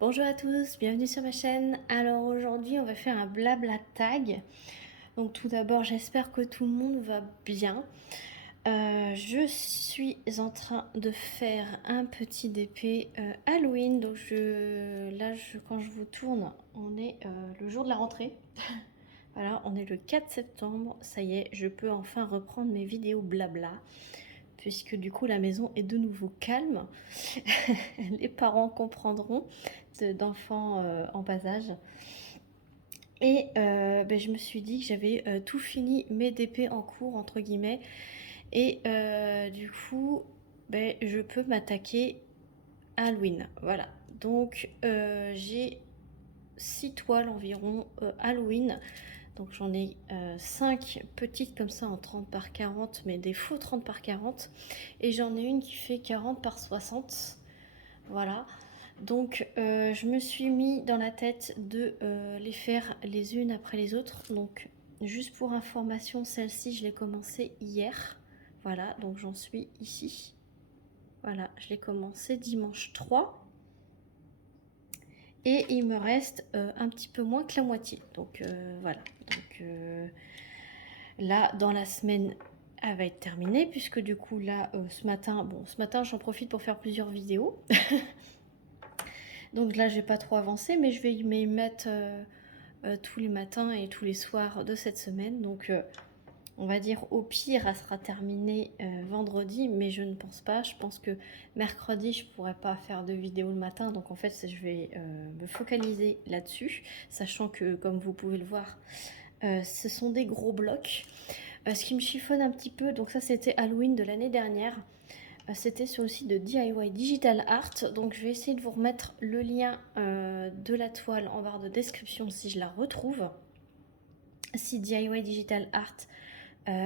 Bonjour à tous, bienvenue sur ma chaîne. Alors aujourd'hui on va faire un blabla tag. Donc tout d'abord j'espère que tout le monde va bien. Je suis en train de faire un petit DP Halloween. Donc quand je vous tourne, on est le jour de la rentrée. Voilà, on est le 4 septembre. Ça y est, je peux enfin reprendre mes vidéos blabla. Puisque du coup la maison est de nouveau calme. Les parents comprendront d'enfants en bas âge. Et je me suis dit que j'avais tout fini mes DP en cours, entre guillemets. Et du coup, je peux m'attaquer à Halloween. Voilà. Donc, j'ai 6 toiles environ Halloween. Donc, j'en ai 5 petites comme ça en 30 par 40, mais des faux 30 par 40. Et j'en ai une qui fait 40 par 60. Voilà. Donc je me suis mis dans la tête de les faire les unes après les autres. Donc juste pour information, celle-ci je l'ai commencé hier. Voilà, donc j'en suis ici. Voilà, je l'ai commencé dimanche 3. Et il me reste un petit peu moins que la moitié. Donc voilà. Donc là, dans la semaine, elle va être terminée. Puisque du coup là, ce matin j'en profite pour faire plusieurs vidéos. Donc là, j'ai pas trop avancé, mais je vais y mettre tous les matins et tous les soirs de cette semaine. Donc, on va dire au pire, elle sera terminée vendredi, mais je ne pense pas. Je pense que mercredi, je pourrais pas faire de vidéo le matin. Donc, en fait, je vais me focaliser là-dessus, sachant que, comme vous pouvez le voir, ce sont des gros blocs. Ce qui me chiffonne un petit peu, donc ça, c'était Halloween de l'année dernière. C'était sur le site de DIY Digital Art. Donc je vais essayer de vous remettre le lien de la toile en barre de description si je la retrouve. Si DIY Digital Art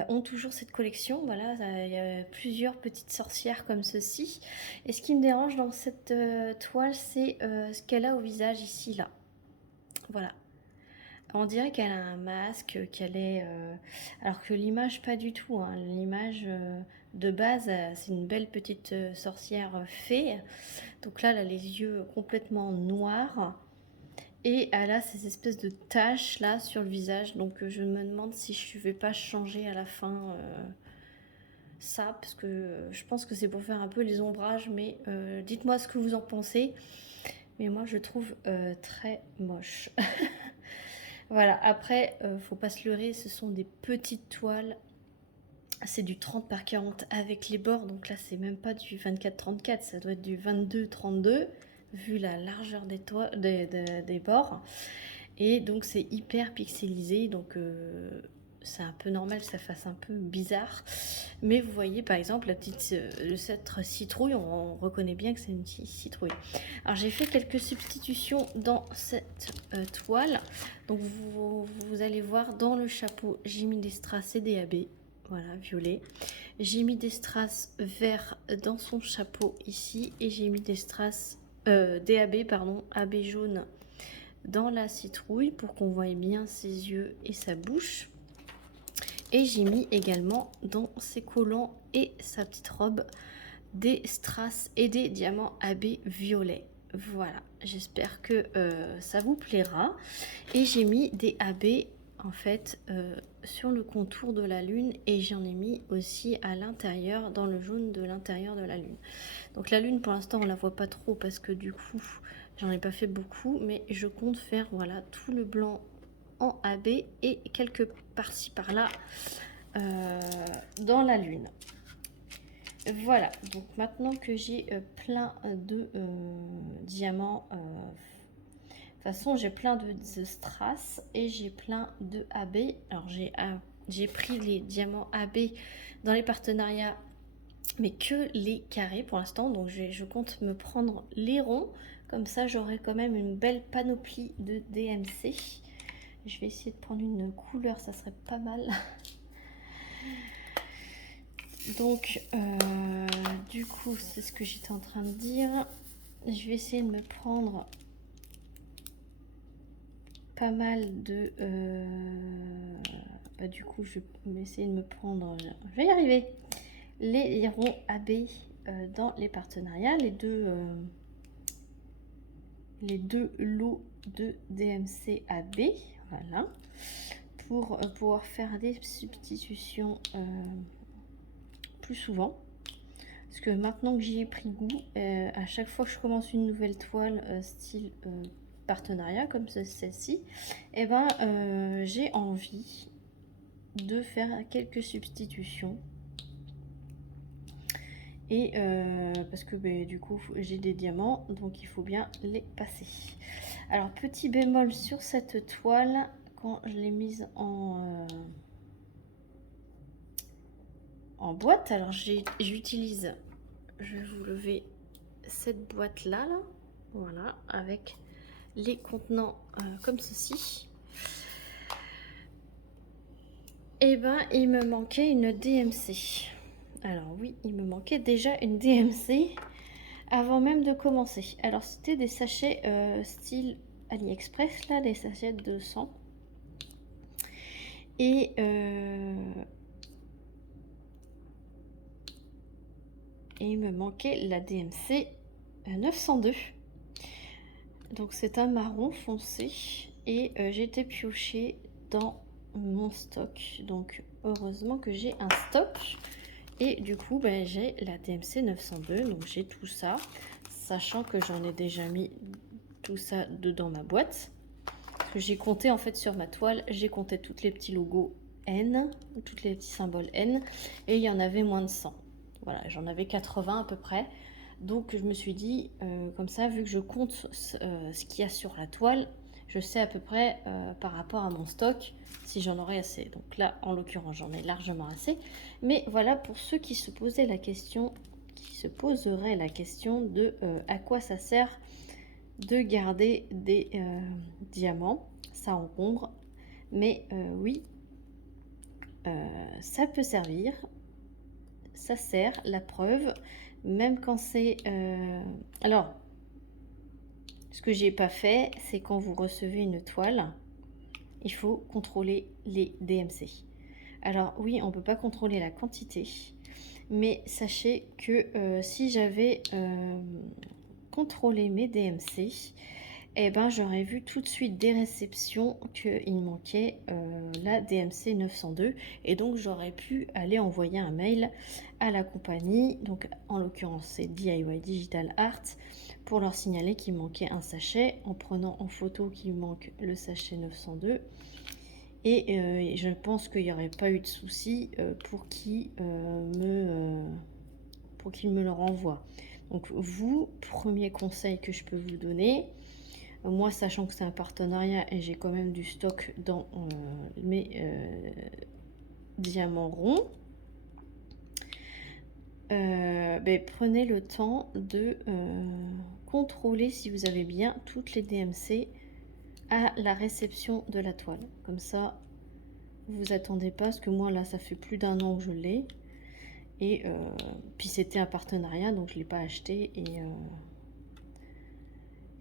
ont toujours cette collection, voilà, il y a plusieurs petites sorcières comme ceci. Et ce qui me dérange dans cette toile, c'est ce qu'elle a au visage ici, là. Voilà. On dirait qu'elle a un masque, qu'elle est... alors que l'image, pas du tout. Hein. L'image de base, c'est une belle petite sorcière fée. Donc là, elle a les yeux complètement noirs. Et elle a ces espèces de taches là sur le visage. Donc je me demande si je ne vais pas changer à la fin ça. Parce que je pense que c'est pour faire un peu les ombrages. Mais dites-moi ce que vous en pensez. Mais moi, je trouve très moche. Voilà, après, faut pas se leurrer, ce sont des petites toiles. C'est du 30 par 40 avec les bords, donc là c'est même pas du 24-34, ça doit être du 22-32, vu la largeur des bords. Et donc c'est hyper pixelisé, donc c'est un peu normal que ça fasse un peu bizarre. Mais vous voyez par exemple cette citrouille, on reconnaît bien que c'est une citrouille. Alors j'ai fait quelques substitutions dans cette toile. Donc vous allez voir dans le chapeau, j'ai mis des strass et des AB. Voilà, violet. J'ai mis des strass verts dans son chapeau ici. Et j'ai mis des strass, DAB, pardon, AB jaune dans la citrouille pour qu'on voie bien ses yeux et sa bouche. Et j'ai mis également dans ses collants et sa petite robe des strass et des diamants AB violets. Voilà, j'espère que ça vous plaira. Et j'ai mis des AB en fait sur le contour de la lune et j'en ai mis aussi à l'intérieur, dans le jaune de l'intérieur de la lune. Donc la lune pour l'instant on la voit pas trop parce que du coup j'en ai pas fait beaucoup, mais je compte faire voilà tout le blanc en AB et quelques par-ci par-là dans la lune. Voilà, donc maintenant que j'ai plein de diamants, de toute façon j'ai plein de strass et j'ai plein de AB. Alors j'ai pris les diamants AB dans les partenariats, mais que les carrés pour l'instant. Donc je compte me prendre les ronds, comme ça j'aurai quand même une belle panoplie de DMC. Je vais essayer de prendre une couleur, ça serait pas mal. Donc, du coup, c'est ce que j'étais en train de dire. Je vais essayer de me prendre pas mal de... du coup, je vais essayer de me prendre... Je vais y arriver. Les ronds AB dans les partenariats. Les deux... les 2 lots de DMC AB, voilà, pour pouvoir faire des substitutions plus souvent. Parce que maintenant que j'y ai pris goût, à chaque fois que je commence une nouvelle toile style partenariat comme celle-ci, et ben j'ai envie de faire quelques substitutions. Et parce que du coup j'ai des diamants, donc il faut bien les passer. Alors petit bémol sur cette toile, quand je l'ai mise en boîte, alors j'utilise, je vais vous lever cette boîte là, voilà, avec les contenants comme ceci. Et ben il me manquait une DMC. Alors oui, il me manquait déjà une DMC avant même de commencer. Alors c'était des sachets style AliExpress, là, des sachets de 200. Et il me manquait la DMC 902. Donc c'est un marron foncé et j'ai été piochée dans mon stock. Donc heureusement que j'ai un stock. Et du coup, j'ai la DMC 902, donc j'ai tout ça, sachant que j'en ai déjà mis tout ça dedans ma boîte. Parce que j'ai compté en fait sur ma toile, j'ai compté tous les petits logos N, tous les petits symboles N, et il y en avait moins de 100. Voilà, j'en avais 80 à peu près. Donc je me suis dit, comme ça, vu que je compte ce qu'il y a sur la toile, je sais à peu près par rapport à mon stock si j'en aurai assez. Donc là, en l'occurrence, j'en ai largement assez. Mais voilà, pour ceux qui se posaient la question, qui se poseraient la question de à quoi ça sert de garder des diamants, ça encombre. Mais oui, ça peut servir, ça sert, la preuve, même quand c'est... Alors, ce que j'ai pas fait, c'est quand vous recevez une toile, il faut contrôler les DMC. Alors oui, on peut pas contrôler la quantité, mais sachez que si j'avais contrôlé mes DMC, eh ben j'aurais vu tout de suite des réceptions qu'il manquait la DMC 902 et donc j'aurais pu aller envoyer un mail à la compagnie, donc en l'occurrence c'est DIY Digital Art, pour leur signaler qu'il manquait un sachet en prenant en photo qu'il manque le sachet 902 et je pense qu'il n'y aurait pas eu de souci pour qu'il me le renvoie. Donc vous, premier conseil que je peux vous donner, moi sachant que c'est un partenariat et j'ai quand même du stock dans mes diamants ronds, prenez le temps de contrôler si vous avez bien toutes les DMC à la réception de la toile. Comme ça, vous attendez pas, parce que moi là ça fait plus d'1 an que je l'ai. Et puis c'était un partenariat, donc je ne l'ai pas acheté et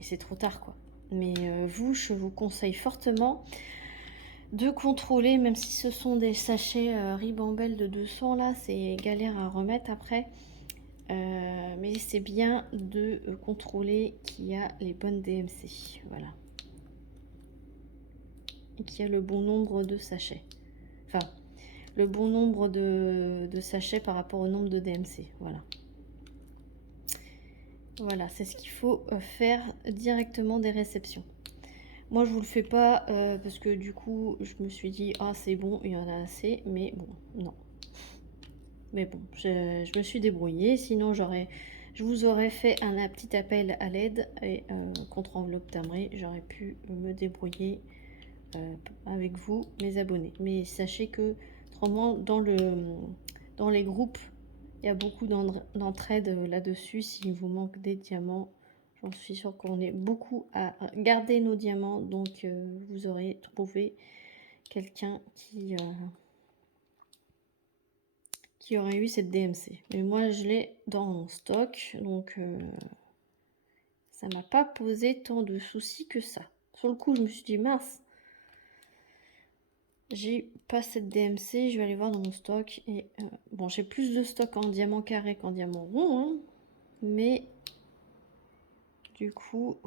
c'est trop tard quoi. Mais vous, je vous conseille fortement de contrôler, même si ce sont des sachets Ribambelle de 200 là, c'est galère à remettre après. Mais c'est bien de contrôler qu'il y a les bonnes DMC, voilà. Et qu'il y a le bon nombre de sachets. Enfin, le bon nombre de sachets par rapport au nombre de DMC, voilà. Voilà, c'est ce qu'il faut faire directement des réceptions. Moi, je vous le fais pas parce que du coup, je me suis dit, ah, c'est bon, il y en a assez, mais bon, non. Mais bon, je me suis débrouillée, sinon je vous aurais fait un petit appel à l'aide et contre enveloppe timbrée, j'aurais pu me débrouiller avec vous, mes abonnés. Mais sachez que, autrement, dans les groupes, il y a beaucoup d'entraide là-dessus. S'il vous manque des diamants, j'en suis sûre qu'on est beaucoup à garder nos diamants. Donc, vous aurez trouvé quelqu'un qui aurait eu cette DMC. Mais moi, je l'ai dans mon stock. Donc, ça m'a pas posé tant de soucis que ça. Sur le coup, je me suis dit, mince, j'ai pas cette DMC, je vais aller voir dans mon stock. Et bon, j'ai plus de stock en diamant carré qu'en diamant rond, hein, mais du coup,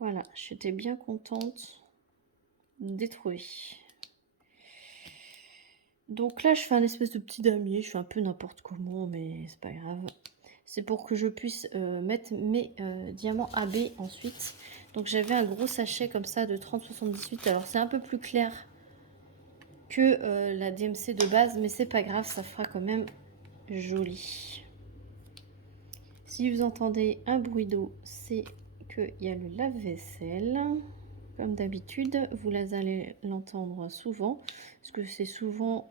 Voilà, j'étais bien contente de les trouver. Donc là, je fais un espèce de petit damier, je fais un peu n'importe comment, mais c'est pas grave. C'est pour que je puisse mettre mes diamants AB ensuite. Donc j'avais un gros sachet comme ça de 30,78. Alors c'est un peu plus clair que la DMC de base, mais c'est pas grave, ça fera quand même joli. Si vous entendez un bruit d'eau, c'est qu'il y a le lave-vaisselle. Comme d'habitude, vous allez l'entendre souvent, parce que c'est souvent,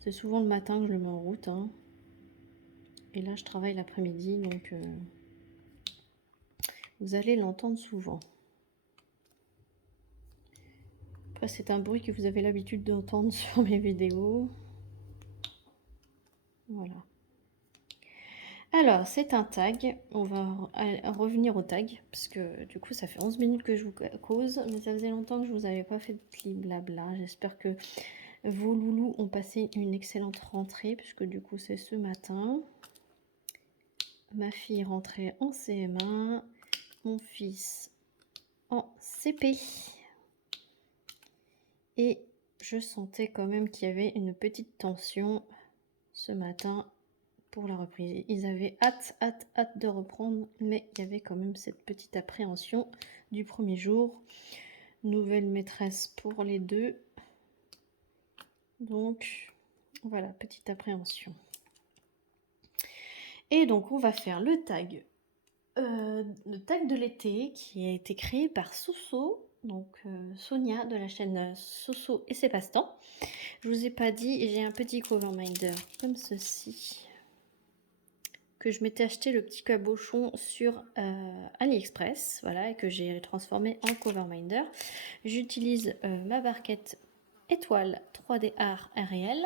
c'est souvent le matin que je le mets en route. Hein. Et là, je travaille l'après-midi, donc vous allez l'entendre souvent. Après, c'est un bruit que vous avez l'habitude d'entendre sur mes vidéos. Voilà. Alors, c'est un tag. On va revenir au tag, parce que du coup, ça fait 11 minutes que je vous cause, mais ça faisait longtemps que je vous avais pas fait de clip blabla. J'espère que vos loulous ont passé une excellente rentrée, puisque du coup, c'est ce matin. Ma fille rentrait en CM1, mon fils en CP. Et je sentais quand même qu'il y avait une petite tension ce matin pour la reprise. Ils avaient hâte de reprendre, mais il y avait quand même cette petite appréhension du premier jour. Nouvelle maîtresse pour les deux. Donc, voilà, petite appréhension. Et donc, on va faire le tag de l'été qui a été créé par Soso. Donc Sonia de la chaîne Soso et ses passe-temps. Je vous ai pas dit, j'ai un petit cover minder comme ceci que je m'étais acheté le petit cabochon sur AliExpress, voilà, et que j'ai transformé en cover minder. J'utilise ma barquette étoile 3D Art Ariel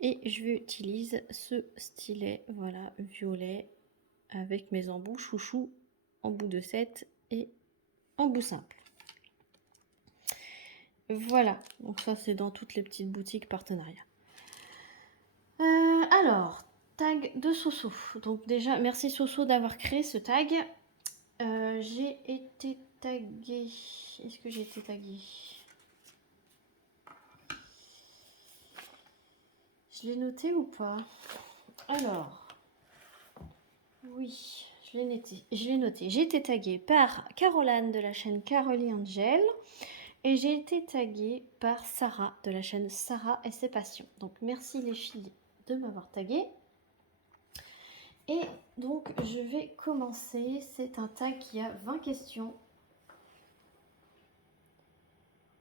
et j'utilise ce stylet, voilà, violet avec mes embouts chouchou, embout de 7 et embout simple. Voilà, donc ça c'est dans toutes les petites boutiques partenariats. Alors, tag de Soso. Donc déjà, merci Soso d'avoir créé ce tag. J'ai été taguée. Est-ce que j'ai été taguée? Je l'ai noté ou pas? Alors, oui, je l'ai noté. J'ai été taguée par Caroline de la chaîne Caroline Angel. Et j'ai été taguée par Sarah de la chaîne Sarah et ses passions. Donc merci les filles de m'avoir taguée. Et donc je vais commencer. C'est un tag qui a 20 questions.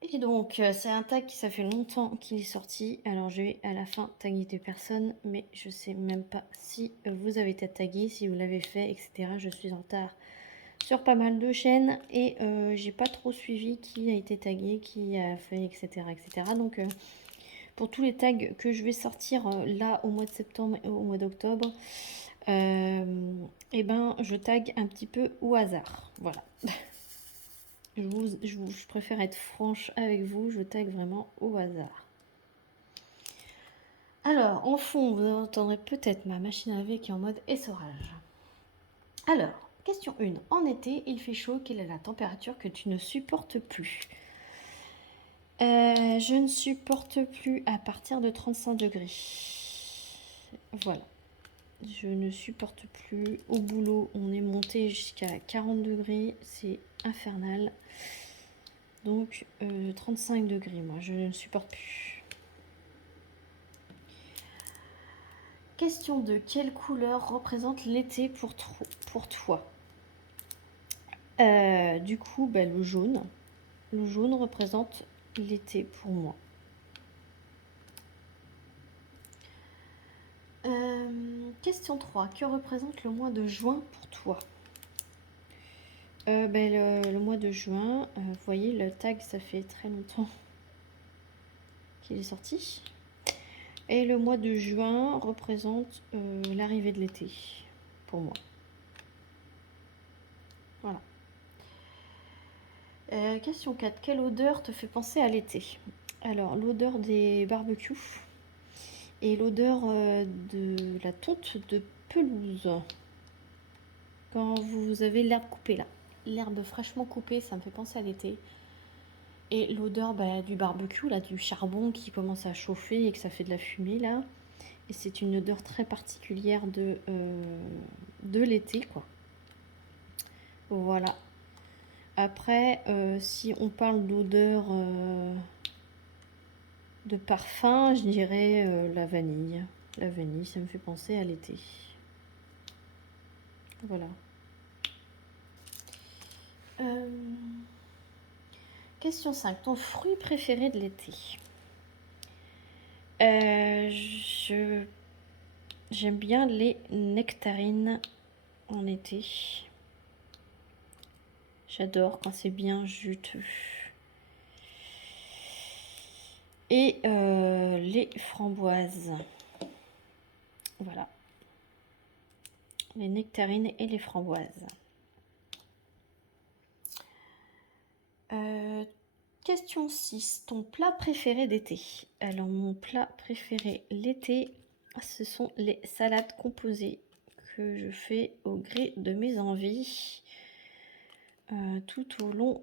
Et donc c'est un tag qui ça fait longtemps qu'il est sorti. Alors je vais à la fin taguer des personnes, mais je sais même pas si vous avez été tagué, si vous l'avez fait, etc. Je suis en retard sur pas mal de chaînes et j'ai pas trop suivi qui a été tagué, qui a fait, etc. etc. Donc pour tous les tags que je vais sortir là au mois de septembre et au mois d'octobre, et ben je tag un petit peu au hasard. Voilà. Je préfère être franche avec vous, je tag vraiment au hasard. Alors, en fond, vous entendrez peut-être ma machine à laver qui est en mode essorage. Alors, question 1. En été, il fait chaud, quelle est la température que tu ne supportes plus? Je ne supporte plus à partir de 35 degrés. Voilà. Je ne supporte plus. Au boulot, on est monté jusqu'à 40 degrés. C'est infernal. Donc, 35 degrés, moi, je ne supporte plus. Question 2. Quelle couleur représente l'été pour toi? Du coup, bah, le jaune. Le jaune représente l'été pour moi. Question 3. Que représente le mois de juin pour toi? Le mois de juin, vous voyez, le tag, ça fait très longtemps qu'il est sorti. Et le mois de juin représente l'arrivée de l'été, pour moi. Voilà. Question 4. Quelle odeur te fait penser à l'été? Alors, l'odeur des barbecues et l'odeur de la tonte de pelouse. Quand vous avez l'herbe coupée là. l'herbe fraîchement coupée, ça me fait penser à l'été. Et l'odeur du barbecue, là, du charbon qui commence à chauffer et que ça fait de la fumée, là. Et c'est une odeur très particulière de l'été, quoi. Voilà. Après, si on parle d'odeur de parfum, je dirais la vanille. La vanille, ça me fait penser à l'été. Voilà. Question 5. Ton fruit préféré de l'été? J'aime bien les nectarines en été. J'adore quand c'est bien juteux. Et les framboises. Voilà. Les nectarines et les framboises. Question 6. Ton plat préféré d'été? Alors, mon plat préféré l'été, ce sont les salades composées que je fais au gré de mes envies. Tout au long,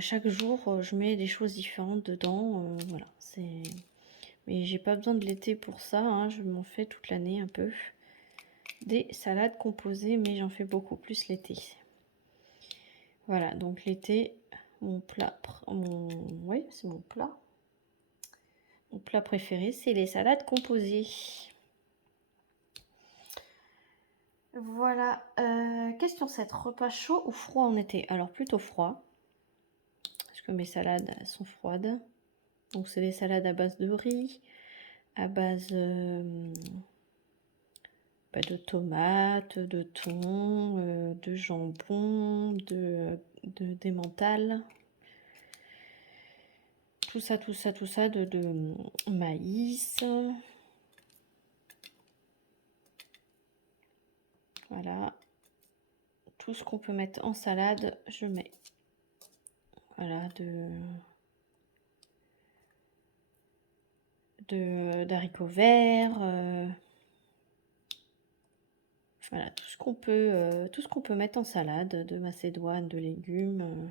chaque jour, je mets des choses différentes dedans. Voilà, c'est... Mais j'ai pas besoin de l'été pour ça, hein, je m'en fais toute l'année un peu. Des salades composées, mais j'en fais beaucoup plus l'été. Voilà, donc l'été, mon plat, oui, c'est mon plat. Mon plat préféré, c'est les salades composées. Voilà, question 7. Repas chaud ou froid en été? Alors plutôt froid, parce que mes salades elles sont froides. Donc c'est des salades à base de riz, à base de tomates, de thon, de jambon, d'emmental. Tout ça, de maïs. Voilà. Tout ce qu'on peut mettre en salade, je mets. Voilà, d'haricots verts. Voilà, tout ce qu'on peut mettre en salade, de macédoine, de légumes.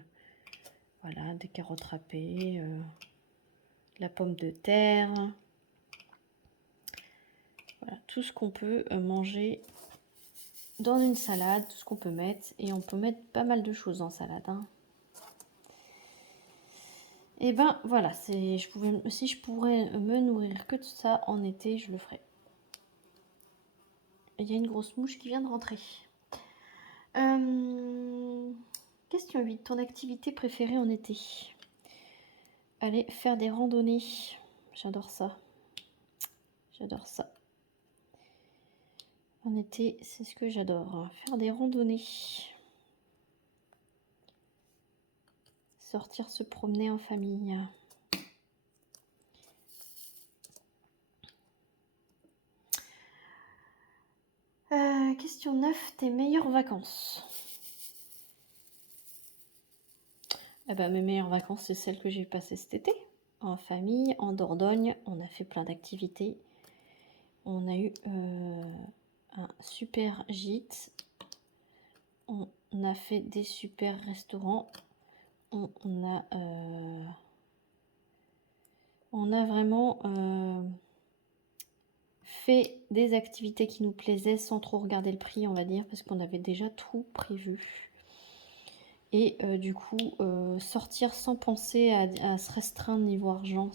Voilà, des carottes râpées, la pomme de terre. Voilà, tout ce qu'on peut manger dans une salade, tout ce qu'on peut mettre. Et on peut mettre pas mal de choses en salade, hein. Et ben voilà, si je pourrais me nourrir que de ça en été, je le ferais. Il y a une grosse mouche qui vient de rentrer. Question 8. Ton activité préférée en été? Aller faire des randonnées. J'adore ça. J'adore ça. En été, c'est ce que j'adore. Faire des randonnées. Sortir se promener en famille. Question 9. Tes meilleures vacances? Mes meilleures vacances, c'est celles que j'ai passées cet été. En famille, en Dordogne. On a fait plein d'activités. On a eu un super gîte. On a fait des super restaurants. On a vraiment fait des activités qui nous plaisaient sans trop regarder le prix, on va dire, parce qu'on avait déjà tout prévu. Et du coup, sortir sans penser à se restreindre niveau argent,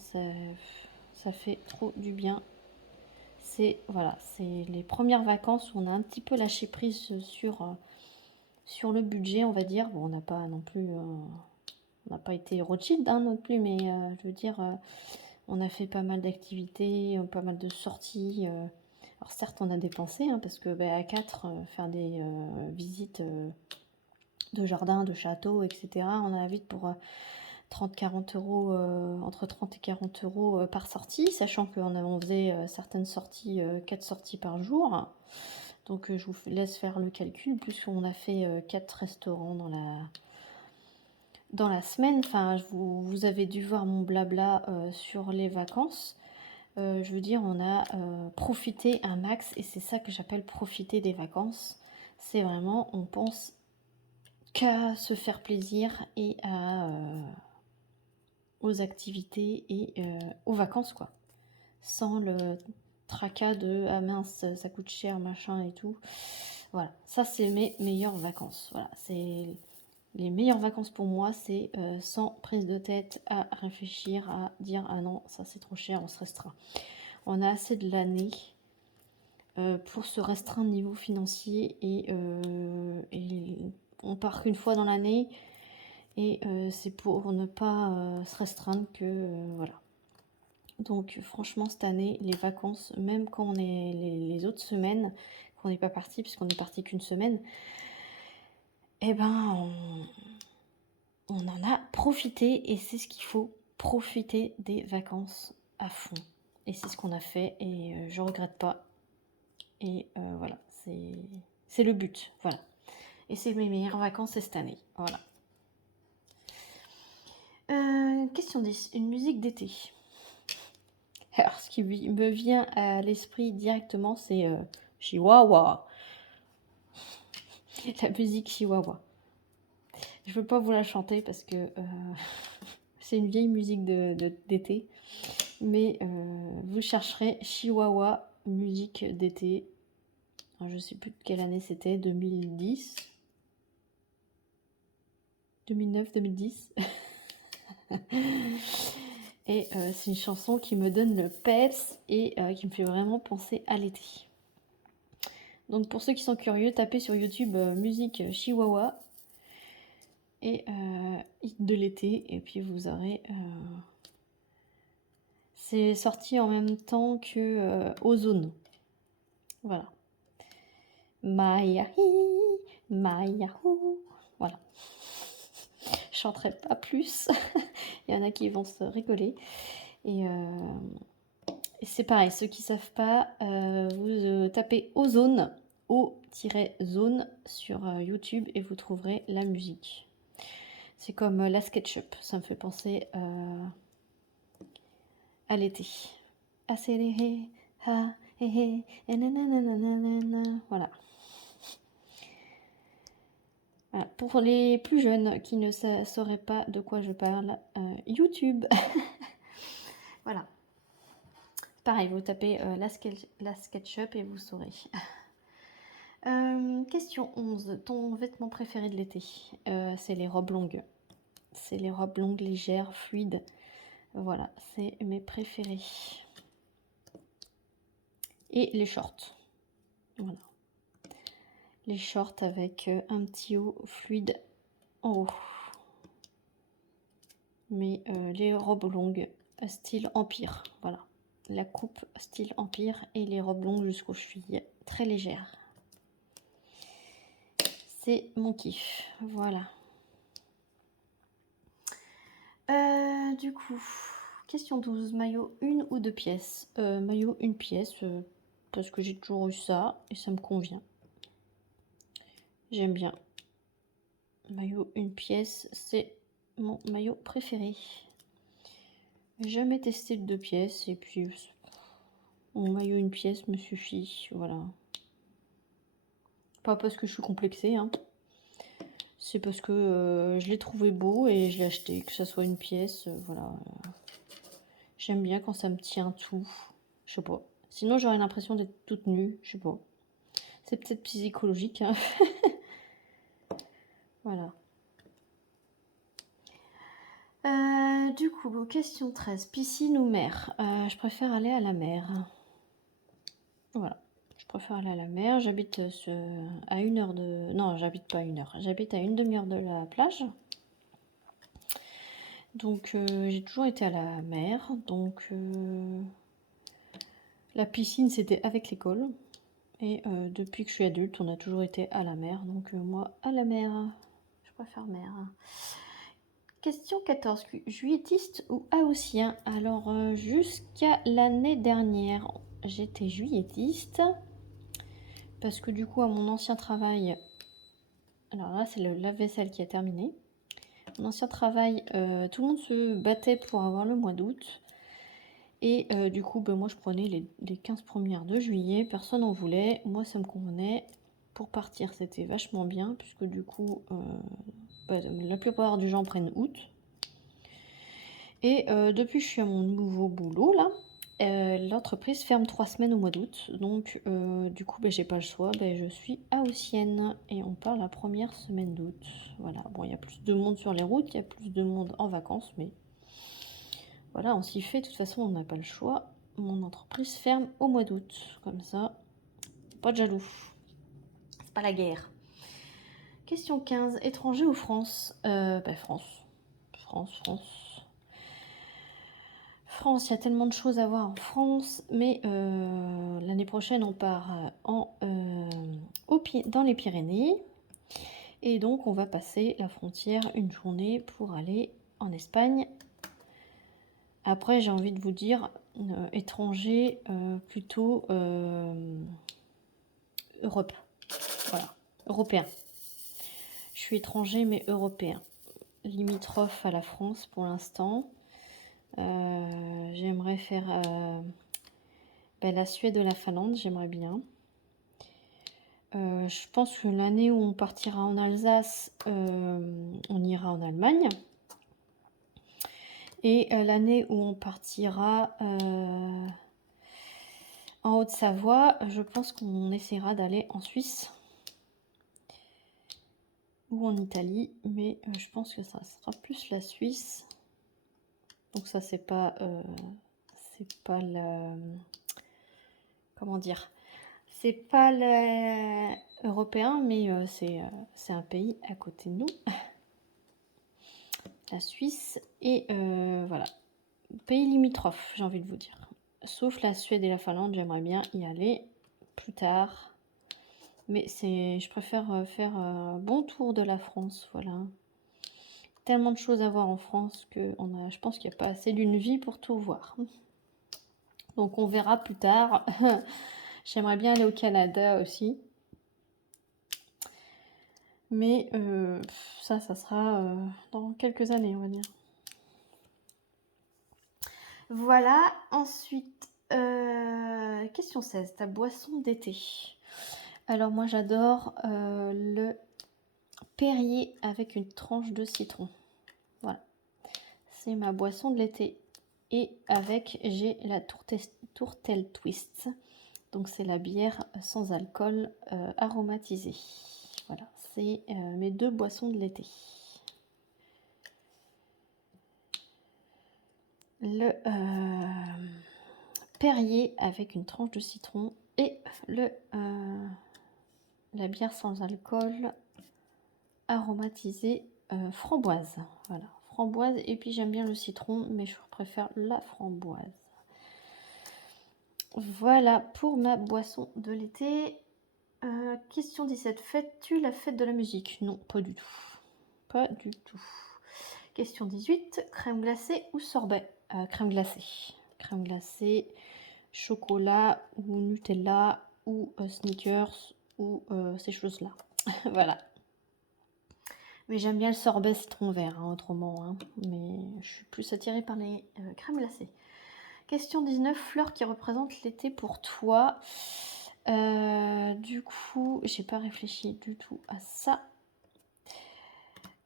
ça fait trop du bien. C'est les premières vacances où on a un petit peu lâché prise sur le budget, on va dire. Bon, on n'a pas non plus... on n'a pas été Rothschild non plus, mais je veux dire, on a fait pas mal d'activités, pas mal de sorties. Alors certes, on a dépensé, hein, parce que à 4, faire des visites de jardin, de château, etc., on a vite pour 30-40 euros, entre 30 et 40 euros par sortie, sachant qu'on faisait certaines sorties, 4 sorties par jour. Donc je vous laisse faire le calcul, plus on a fait 4 restaurants dans la semaine. Enfin, vous avez dû voir mon blabla sur les vacances. Je veux dire, on a profité un max, et c'est ça que j'appelle profiter des vacances. C'est vraiment, on pense qu'à se faire plaisir et aux activités et aux vacances, quoi. Sans le tracas de ah mince, ça coûte cher, machin et tout. Voilà, ça c'est mes meilleures vacances. Voilà, c'est les meilleures vacances pour moi, c'est sans prise de tête à réfléchir, à dire ah non, ça c'est trop cher, on se restreint. On a assez de l'année pour se restreindre niveau financier et on part qu'une fois dans l'année et c'est pour ne pas se restreindre que voilà. Donc franchement cette année, les vacances, même quand on est les autres semaines, qu'on n'est pas parti, puisqu'on est parti qu'une semaine, eh ben on en a profité et c'est ce qu'il faut, profiter des vacances à fond. Et c'est ce qu'on a fait et je regrette pas. Et voilà, c'est le but, voilà. Et c'est mes meilleures vacances cette année, voilà. Question 10, une musique d'été. Alors, ce qui me vient à l'esprit directement, c'est Chihuahua. La musique Chihuahua. Je veux pas vous la chanter parce que c'est une vieille musique d'été. Mais vous chercherez Chihuahua, musique d'été. Je sais plus de quelle année c'était, 2010 2009, 2010. Et c'est une chanson qui me donne le peps et qui me fait vraiment penser à l'été. Donc pour ceux qui sont curieux, tapez sur YouTube musique Chihuahua et hit de l'été et puis vous aurez... C'est sorti en même temps que Ozone. Voilà. Yahoo. Voilà. Je chanterai pas plus. Il y en a qui vont se rigoler. Et c'est pareil, ceux qui savent pas, vous tapez Ozone, O-zone sur YouTube et vous trouverez la musique. C'est comme la SketchUp, ça me fait penser à l'été. Accéléré, ha, hé, hé, et nananana, voilà. Voilà. Pour les plus jeunes qui ne sauraient pas de quoi je parle, YouTube. Voilà. Pareil, vous tapez la SketchUp et vous saurez. Question 11. Ton vêtement préféré de l'été? C'est les robes longues. C'est les robes longues, légères, fluides. Voilà, c'est mes préférés. Et les shorts. Voilà. Les shorts avec un petit haut fluide en haut. Mais les robes longues, style empire. Voilà. La coupe style empire et les robes longues jusqu'aux chevilles. Très légères. C'est mon kiff. Voilà. Du coup, question 12. Maillot, une ou deux pièces? Maillot, une pièce. Parce que j'ai toujours eu ça et ça me convient. J'aime bien. Maillot, une pièce, c'est mon maillot préféré. Jamais testé de deux pièces et puis mon maillot, une pièce me suffit. Voilà. Pas parce que je suis complexée, hein. C'est parce que je l'ai trouvé beau et je l'ai acheté, que ça soit une pièce, voilà. J'aime bien quand ça me tient tout, je sais pas. Sinon j'aurais l'impression d'être toute nue, je sais pas. C'est peut-être psychologique, hein. Voilà. Du coup, question 13. Piscine ou mer? Je préfère aller à la mer. Voilà. Je préfère aller à la mer. J'habite à 1 heure de... Non, j'habite pas à 1 heure. J'habite à une demi-heure de la plage. Donc j'ai toujours été à la mer. Donc la piscine c'était avec l'école. Et depuis que je suis adulte, on a toujours été à la mer. Donc moi à la mer. Je préfère mer. Question 14. Juillettiste ou haussien? Alors jusqu'à l'année dernière, j'étais juillettiste. Parce que du coup à mon ancien travail... Alors là c'est le lave-vaisselle qui a terminé. Mon ancien travail, tout le monde se battait pour avoir le mois d'août. Et du coup, moi je prenais les 15 premières de juillet. Personne n'en voulait. Moi ça me convenait. pour partir, c'était vachement bien, puisque du coup, la plupart des gens prennent août. Et depuis que je suis à mon nouveau boulot, là, l'entreprise ferme 3 semaines au mois d'août. Donc, du coup, j'ai pas le choix. Je suis haussienne et on part la première semaine d'août. Voilà. Bon, il y a plus de monde sur les routes, il y a plus de monde en vacances, mais voilà, on s'y fait. De toute façon, on n'a pas le choix. Mon entreprise ferme au mois d'août. Comme ça, pas de jaloux. C'est pas la guerre. Question 15. Étranger ou France? France. France. France, il y a tellement de choses à voir en France, mais l'année prochaine, on part dans les Pyrénées. Et donc, on va passer la frontière une journée pour aller en Espagne. Après, j'ai envie de vous dire, étranger, plutôt Europe. Voilà, européen. Je suis étranger, mais européen. Limitrophe à la France pour l'instant. J'aimerais faire la Suède ou la Finlande, j'aimerais bien. Je pense que l'année où on partira en Alsace, on ira en Allemagne. Et l'année où on partira en Haute-Savoie, je pense qu'on essaiera d'aller en Suisse ou en Italie. Mais je pense que ça sera plus la Suisse. Donc ça, c'est pas le... Comment dire? C'est pas européen, mais c'est un pays à côté de nous. La Suisse. Et voilà. Pays limitrophe, j'ai envie de vous dire. Sauf la Suède et la Finlande, j'aimerais bien y aller plus tard. Mais je préfère faire un bon tour de la France, voilà. Tellement de choses à voir en France que je pense qu'il n'y a pas assez d'une vie pour tout voir. Donc on verra plus tard. J'aimerais bien aller au Canada aussi. Mais ça sera dans quelques années, on va dire. Voilà. Ensuite, question 16. Ta boisson d'été. Alors moi, j'adore le Perrier avec une tranche de citron. Voilà. C'est ma boisson de l'été. Et avec, j'ai la Tourtel Twist. Donc c'est la bière sans alcool aromatisée. Voilà, c'est mes 2 boissons de l'été. Le Perrier avec une tranche de citron et la bière sans alcool aromatisée framboise. Voilà, framboise. Et puis j'aime bien le citron, mais je préfère la framboise. Voilà pour ma boisson de l'été. Question 17. Fais-tu la fête de la musique? Non, pas du tout. Pas du tout. Question 18. Crème glacée ou sorbet? Crème glacée. Crème glacée, chocolat ou Nutella ou Snickers ou ces choses-là. Voilà. Mais j'aime bien le sorbet citron vert, autrement. Mais je suis plus attirée par les crèmes glacées. Question 19. Fleurs qui représentent l'été pour toi. Du coup, j'ai pas réfléchi du tout à ça.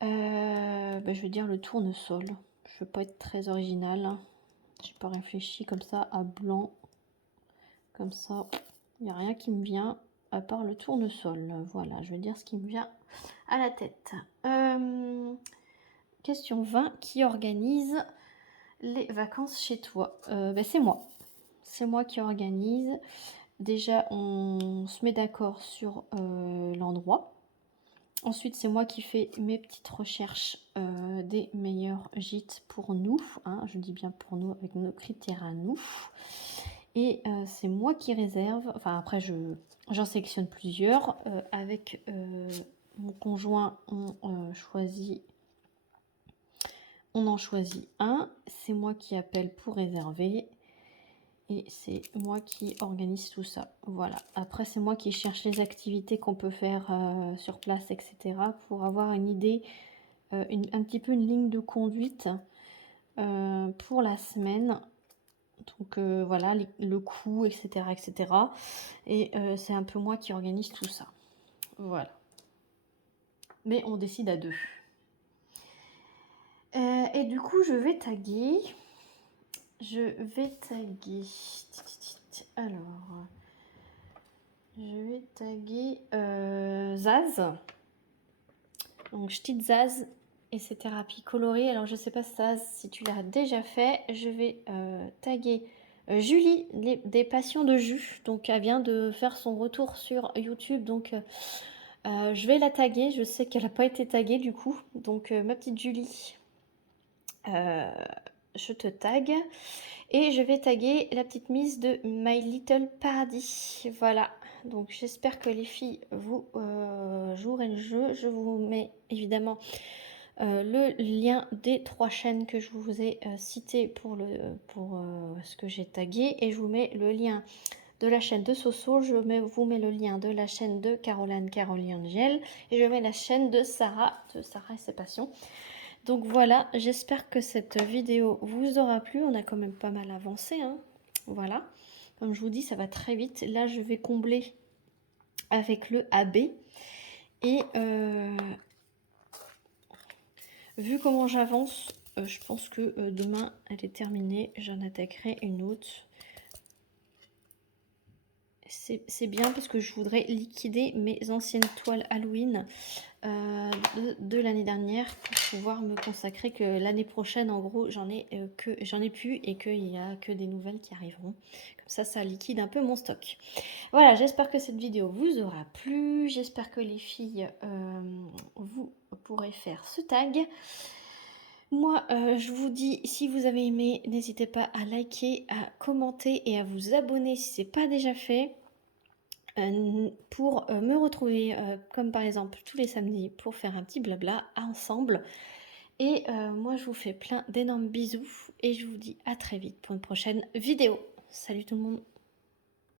Je vais dire le tournesol. Je veux pas être très originale. J'ai pas réfléchi comme ça à blanc. Comme ça, il n'y a rien qui me vient à part le tournesol. Voilà, je vais dire ce qui me vient à la tête. Question 20. Qui organise les vacances chez toi? C'est moi. C'est moi qui organise. Déjà, on se met d'accord sur l'endroit. Ensuite, c'est moi qui fais mes petites recherches des meilleurs gîtes pour nous. Je dis bien pour nous, avec nos critères à nous. Et c'est moi qui réserve. Enfin, après, j'en sélectionne plusieurs. Avec mon conjoint, on en choisit un. C'est moi qui appelle pour réserver. Et c'est moi qui organise tout ça. Voilà. Après, c'est moi qui cherche les activités qu'on peut faire sur place, etc. pour avoir une idée, un petit peu une ligne de conduite pour la semaine. Donc voilà, le coût, etc. etc. Et c'est un peu moi qui organise tout ça. Voilà. Mais on décide à 2. Et du coup, je vais taguer. Alors, je vais taguer Zaz. Donc, Ch'tite Zaz et ses thérapies colorées. Alors, je sais pas, Zaz, si tu l'as déjà fait. Je vais taguer Julie, des passions de jus. Donc, elle vient de faire son retour sur YouTube. Donc, je vais la taguer. Je sais qu'elle n'a pas été taguée du coup. Donc, ma petite Julie, je te tag. Et je vais taguer la petite mise de My Little Paradis. Voilà. Donc j'espère que les filles vous jouerez le jeu. Je vous mets évidemment le lien des 3 chaînes que je vous ai citées pour ce que j'ai tagué. Et je vous mets le lien de la chaîne de Soso. Vous mets le lien de la chaîne de Caroline Angel. Et je mets la chaîne de Sarah et ses passions. Donc voilà, j'espère que cette vidéo vous aura plu. On a quand même pas mal avancé, hein. Voilà, comme je vous dis, ça va très vite. Là, je vais combler avec le AB. Et vu comment j'avance, je pense que demain, elle est terminée. J'en attaquerai une autre. C'est bien parce que je voudrais liquider mes anciennes toiles Halloween de l'année dernière pour pouvoir me consacrer que l'année prochaine, en gros, j'en ai plus et qu'il n'y a que des nouvelles qui arriveront. Comme ça liquide un peu mon stock. Voilà, j'espère que cette vidéo vous aura plu. J'espère que les filles, vous pourrez faire ce tag. Moi, je vous dis, si vous avez aimé, n'hésitez pas à liker, à commenter et à vous abonner si ce n'est pas déjà fait. Pour me retrouver, comme par exemple tous les samedis, pour faire un petit blabla ensemble. Et moi, je vous fais plein d'énormes bisous et je vous dis à très vite pour une prochaine vidéo. Salut tout le monde!